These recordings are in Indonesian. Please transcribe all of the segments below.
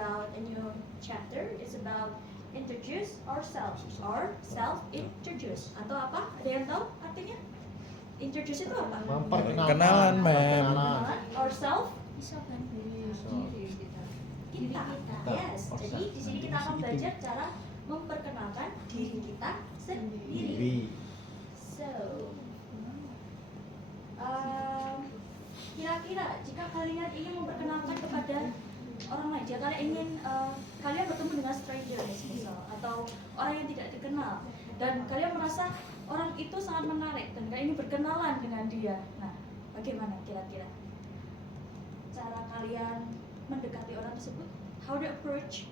about a new chapter. It's about introduce ourselves or self-introduce. Atau apa? Ada yang tahu artinya? Introduce itu apa? Kenalan, ma'am. Kenalan ourselves. Misalkan Kita. Yes. Jadi di sini kita akan belajar cara memperkenalkan diri kita sendiri. So, kira-kira jika kalian ingin memperkenalkan kepada orang lain, jika kalian ingin kalian bertemu dengan stranger misal atau orang yang tidak dikenal dan kalian merasa orang itu sangat menarik dan kalian ingin berkenalan dengan dia, nah bagaimana kira-kira cara kalian mendekati orang tersebut? How to approach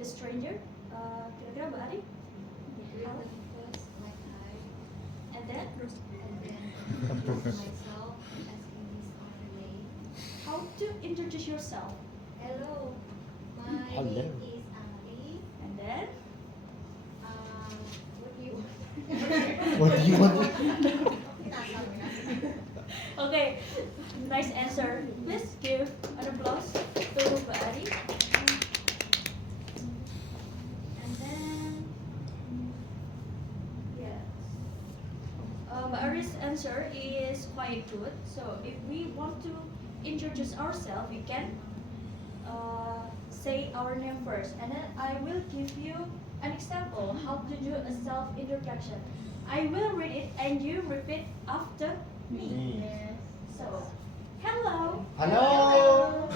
the stranger? Kira-kira Mbak Ari? How? And then? myself asking this name. How to introduce yourself? Hello, my Hello. name is Ali. And then? What do you want? What do you want? Okay, nice answer. Please give an applause to Mbak Ari. And then, yes, Mbak Ari's answer is quite good. So if we want to introduce ourselves, we can say our name first, and then I will give you an example how to do a self-introduction. I will read it and you repeat after me. So, hello. Halo.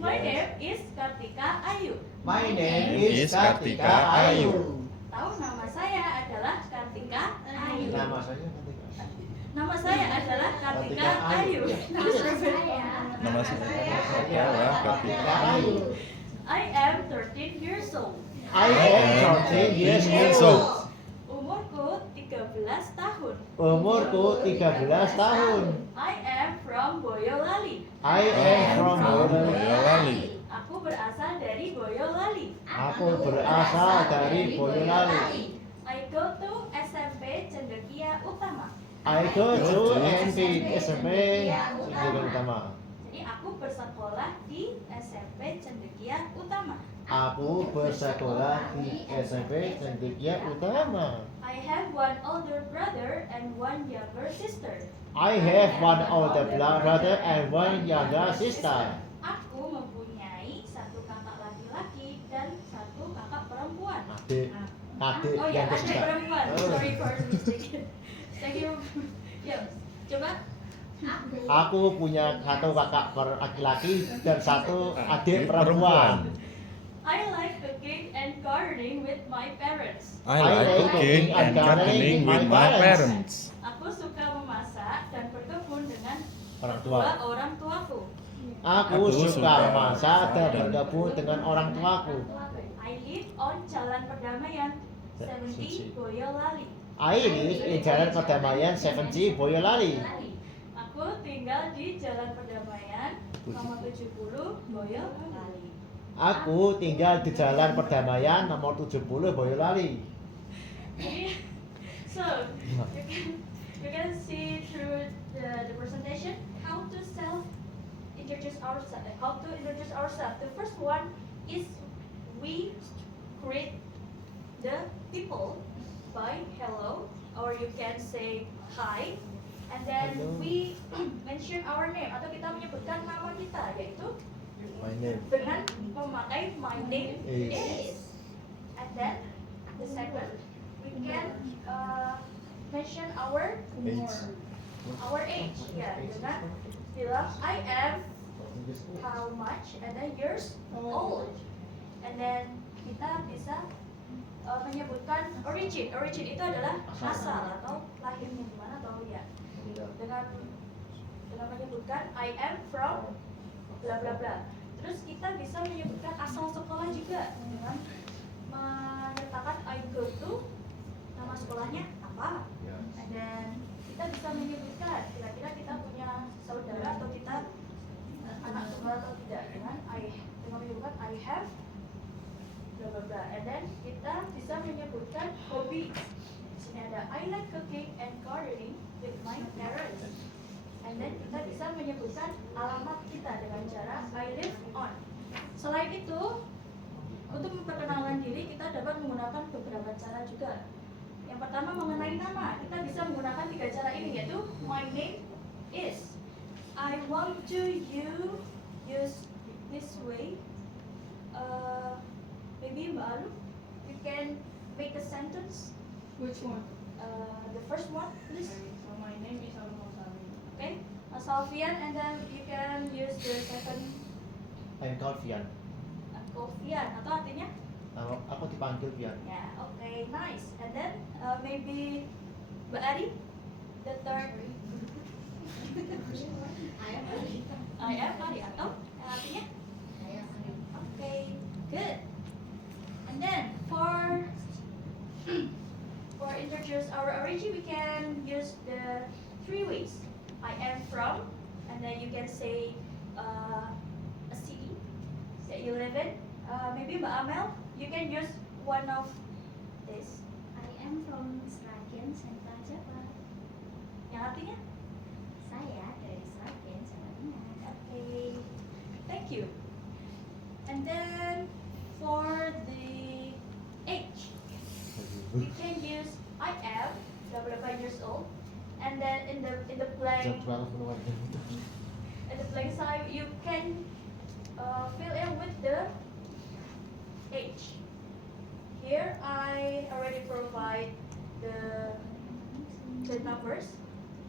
My name is Kartika Ayu. My name is Kartika Ayu. Tahu nama saya adalah Kartika Ayu. Nama saya Kartika. Nama saya adalah Kartika Ayu. Please repeat. Nama saya adalah Kartika Ayu. I am 13 years old. I am 13 years old. Umurku 13 tahun. Umurku 13 tahun. I am from Boyolali. I am from Boyolali. Aku berasal dari Boyolali. Aku berasal dari Boyolali. I go to SMP Cendekia Utama. I go to SMP Cendekia Utama. Jadi aku bersekolah di SMP Cendekia Utama. Aku bersekolah di SMP Cendekia Utama. I have one older brother and one younger sister. I have one older brother and one younger sister. Aku mempunyai satu kakak laki-laki dan satu kakak perempuan. Adik Oh ya, younger adik sister. perempuan. Oh. Sorry for the mistake. Thank you. Ya, coba. Aku punya satu kakak laki-laki dan satu adik perempuan. I like cooking and gardening with my parents. I like cooking and gardening with my parents. Aku suka memasak dan berkebun dengan Orang kedua tua. orang tuaku. Aku suka masak dan bergabung dengan orang tuaku. I live on Jalan Perdamaian 70 Boyolali. I live in Jalan Perdamaian 70 Boyolali. Aku tinggal di Jalan Perdamaian nomor 70 Boyolali. Aku tinggal di Jalan Perdamaian nomor 70 Boyolali. So you can see through the presentation how to introduce ourselves. How to introduce ourselves. The first one is we greet the people by hello, or you can say hi, and then Hello. we mention our name atau kita menyebutkan nama kita, yaitu My name dengan memakai my name is. is. And then the second we can mention our age, ya, dengan bilang I am how much and then years old, and then kita bisa menyebutkan origin. Origin itu adalah asal atau lahirnya di mana atau ya, dengan menyebutkan I am from bla bla bla. Terus kita bisa menyebutkan asal sekolah juga dengan menyertakan I go to, nama sekolahnya apa, and then kita bisa menyebutkan kira-kira kita punya saudara atau kita anak tunggal atau tidak dengan menyebutkan I have bla bla bla, and then kita bisa menyebutkan hobi. Di sini ada I like cooking and gardening with my parents, and then kita bisa menyebutkan alamat kita dengan cara Jadi kita dapat menggunakan beberapa cara juga. Yang pertama mengenai nama, kita bisa menggunakan 3 cara ini, yaitu my name is. I want to use this way. Maybe Mbak Alu, you can make a sentence. Which one? The first one, please. So my name is Almosari. Okay, Salvian, and then you can use the second I'm called Fian. Kofian, atau artinya? Aku dipanggil Fian. Yeah, okay, nice. And then maybe Mbak Ari, the third. I am Ari, atau artinya? Okay, good. And then for introduce our origin, we can use the 3 ways. I am from, and then you can say a city that you live in. Maybe Mbak Amel, you can use one of this. I am from Sragen, Central Java. Yang artinya? Saya dari Sragen, Jawa Tengah. Okay, thank you. And then for the age, we can use I am blah blah blah years old, and then in the blank Jam 12 menurut. at the blank side you can fill in with the age. Here I already provide the numbers.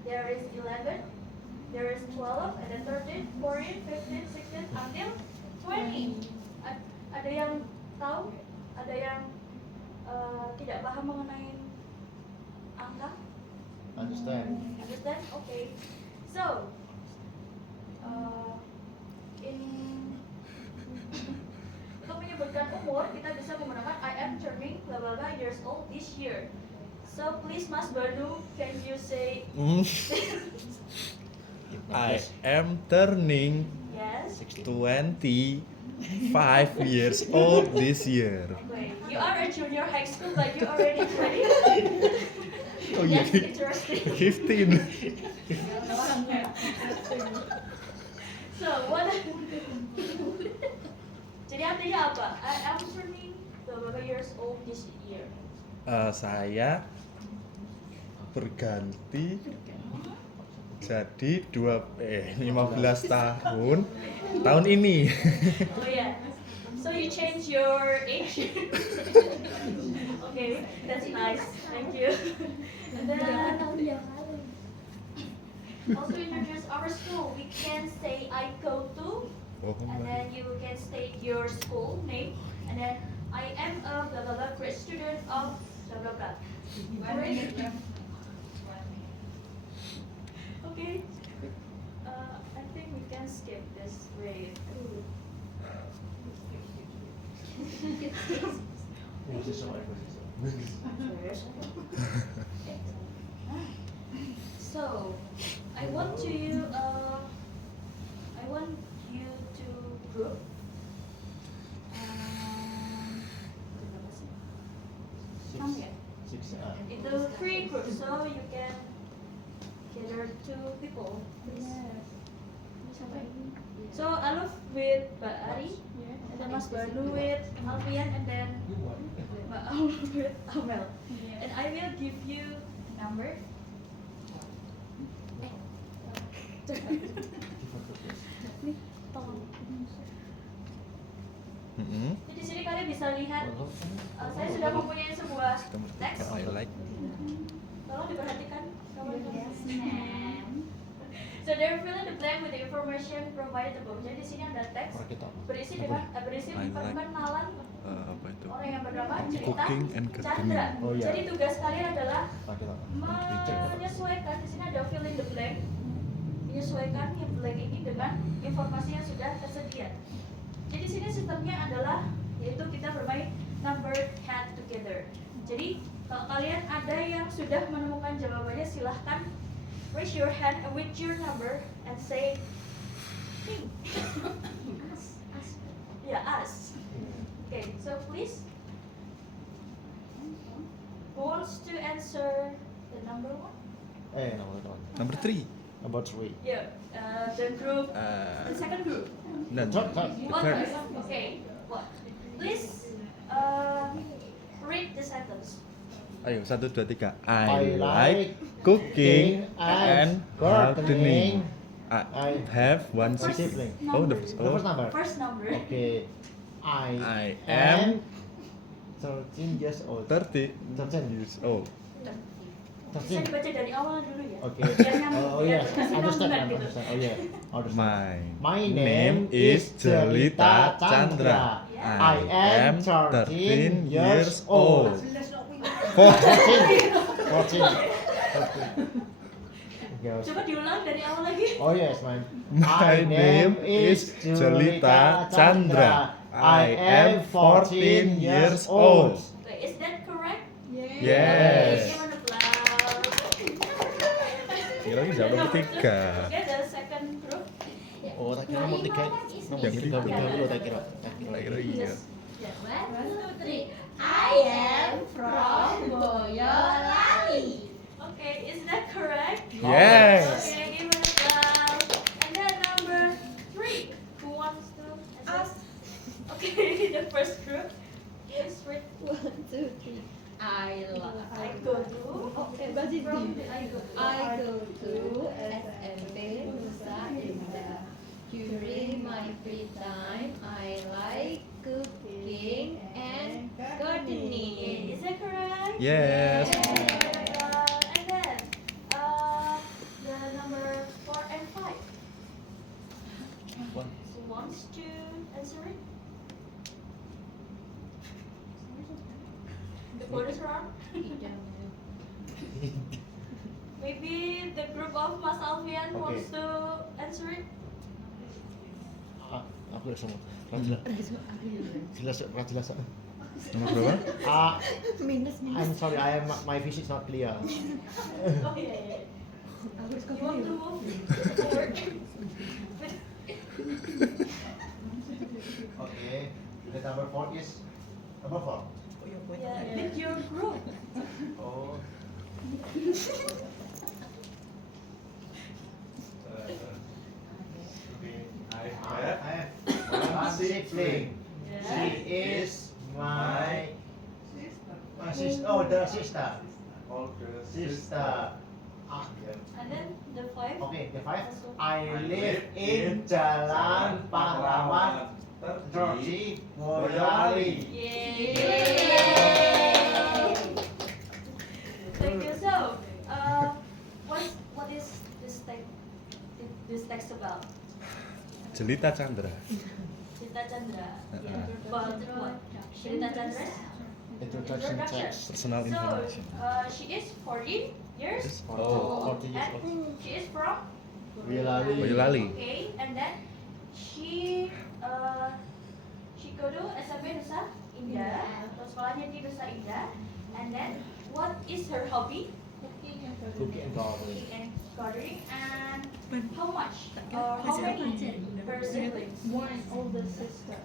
There is 11, there is 12, and then 13, 14, 15, 16 until 20. Ada yang tahu? Ada yang tidak paham mengenai angka? Understand? Understand? Okay. So, untuk menyebutkan umur, kita bisa menggunakan I am turning blah blah blah years old this year. So please Mas Banu, can you say I am turning yes? 25 years old this year. Okay. You are a junior high school, but you already 20. Oh iya, That's interesting. 15. So what? Jadi artinya apa? I am turning blah blah blah years old this year. Saya berganti jadi 15 tahun ini. Oh yeah. So you change your age? Okay, that's nice. Thank you. And then also introduce our school. We can say I go to, and then you can state your school name, and then I am a blah blah blah grade student of blah blah blah. Okay. I think we can skip this grade. So, I want you to group. Come here. Into 3 groups, so you can gather 2 people, please. So Aluf with Mbak Ari, and then Mas Banu with Alfian, and then Mbak Aul with Amel. And I will give you a number. Jadi di sini kalian bisa lihat, saya sudah mempunyai sebuah teks. Tolong diperhatikan, kawan-kawan. So they're filling the blank with the information provided above. Jadi di sini ada teks berisi perkenalan Apa itu? orang yang bernama cerita Cooking and gardening. Chandra. Oh, iya. Jadi tugas kalian adalah menyesuaikan. Di sini ada fill in the blank. Menyesuaikan yang blank ini dengan informasi yang sudah tersedia. Jadi sini sistemnya adalah yaitu kita bermain number hand together. Jadi kalau kalian ada yang sudah menemukan jawabannya, silahkan raise your hand with your number and say me. Yeah, us. Okay, so please, who wants to answer the number 1? Number 3. Number 3. Yeah, the group, the second group. No, Third. the What? third. Okay, what? Please, read the sentence. Ayo 1, 2, 3. I I like like cooking and and gardening. gardening. I have one First sibling. number. Oh, the The first number. First number. Okay. I I am am 13 years old. 30 13 years old. Bisa 13. dibaca dari awal dulu ya. Okay. Biar nyambung, Oh biar yes, kesinambungan understand, gitu. understand. Oh yeah, understand. My My name is Jelita Chandra. I am 13 years old. 14. 14. Coba diulang dari awal lagi. Oh yes, man. My name is Jelita Chandra. I am 14 years old. Okay, is that correct? Yes. Give an applause. Kira-kira jawab nomor 3. Okay, the second group. Oh, tak kira nomor 3. Nomor Yang 3 itu. dulu tak kira. Kira-kira iya. Just- yeah. 1, 2, 3. I am from Boyolali. Okay, is that correct? Yes. Okay, give an applause. And then number 3. Who wants to answer? Okay, the first group is with 1, 2, 3. I I go to. Okay, but from the I go to. I go to SMP Nusa Indah. During my free time, I like cooking and gardening. Is that correct? Yes. And then the number 4 and 5. Who wants to answer it? The bonus round? Maybe the group of Mas Alfian Okay. wants to answer it? Aku udah sama. Jelas, jelas. Nomor berapa? I'm sorry, my vision is not clear. Oh yeah. You want to move forward? Okay, the number 4 is number 4. Yeah, with your group. Oh. I have one sibling. She is my sister. Oh, the sister. Sister. Ah, yeah. And then the 5. Okay, the 5. I live in Jalan Pahlawan 30, Boyolali. Yay! Thank you. So, what is this text about? Jelita Chandra. Jelita Chandra. Yeah. About what? Jelita Chandra? Introduction text. Personal So, information. she is 40 years Oh. 40 years old. and she is from Boyolali. Boyolali. Okay, and then she go to SMP Nusa Indah. Atau sekolahnya di Nusa Indah. And then what is her hobby? Cooking and gardening. And gardening. And how much? Or how many her siblings? One older sister.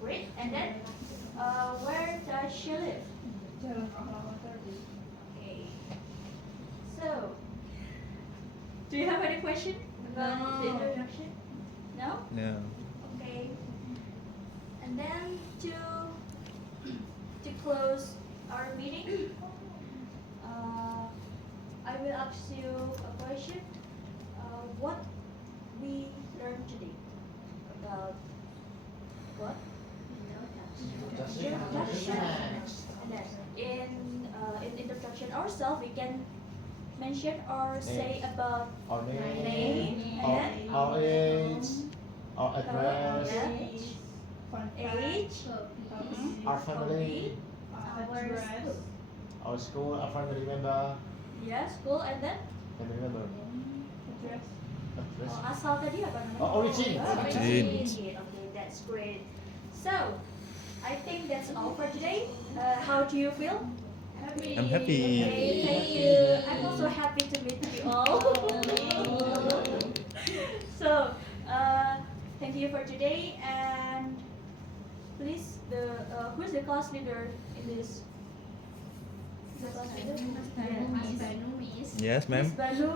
Great. And then where does she live? Jalan Pahlawan 30. Okay. So, do you have any question about the introduction? No? No. Okay. And then to close our meeting, I will ask you a question. What we learned today about what? Introduction. And then in introduction ourselves, we can mention or say about Our name, name, and then our age, our address, age, Fun age, our family, Address. our school, our family member, yeah, school, and then family member, Address. address. asal tadi apa namanya? Oh, origin. Origin. Okay, that's great. So, I think that's all for today. How do you feel? Happy. I'm happy. Okay, thank you. I'm also happy to meet you all. So, thank you for today, and please, who's the class leader in this? The class leader? Yes, ma'am. Miss Banu,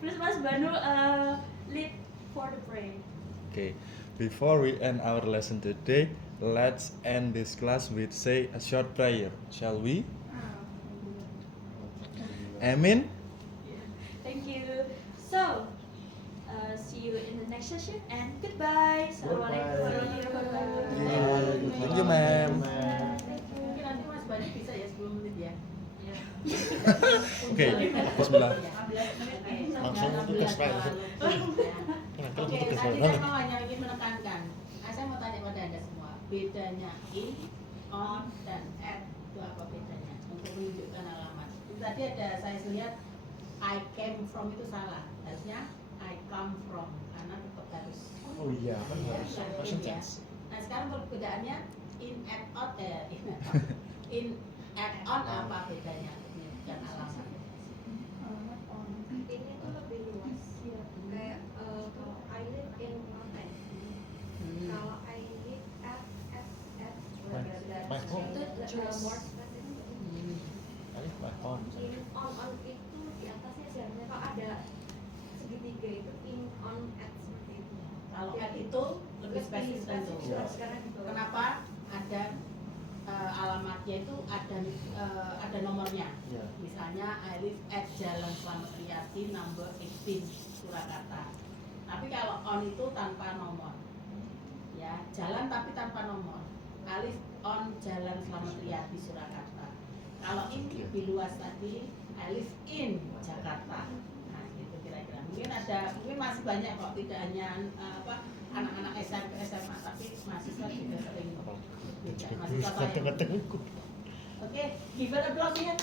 please Mas Banu lead for the prayer. Okay. before we end our lesson today, let's end this class with say a short prayer. Shall we? Amin. Thank you. So, see you in the next session and goodbye. Assalamualaikum warahmatullahi wabarakatuh. Thank you, ma'am. Mungkin nanti Mas Bani bisa ya 10 menit ya. Oke, bismillah. 15 menit nih. Langsung tugas, Pak. Oke, tadi saya mau hanya ingin menekankan. Saya mau tanya pada Anda semua, bedanya in, on, dan at itu apa bedanya? Untuk menunjukkan alamat. Tadi ada saya lihat I came from itu salah. Harusnya I come from karena tetap harus. Oh iya, kan Ya, harus harus present in ya. tense. Nah sekarang perbedaannya in at on in at on apa bedanya menunjukkan alamat? Ini tuh lebih luas kayak kalau I live in Klaten, kalau I live at My home. itu more specific. Ayo, my home. In on itu di atasnya sebenarnya kalau ada segitiga itu in on at seperti itu. Kalau Jadi at itu lebih spesifik tentu. Ya. Sekarang di bawah. Kenapa ada alamatnya itu ada nomornya. Iya. Misalnya I live at Jalan Slamet Riyadi number 18 Surakarta. Tapi kalau on itu tanpa nomor. Ya, jalan tapi tanpa nomor. I live on Jalan Slamet Riyadi Surakarta. Kalau in lebih luas tadi I live in Jakarta. Nah, gitu kira-kira. Mungkin masih banyak kok, tidak hanya anak-anak SMP SMA, tapi mahasiswa juga sering beda. Mahasiswa saya. Ngetek-ngetek. Oke, give it a applause ya.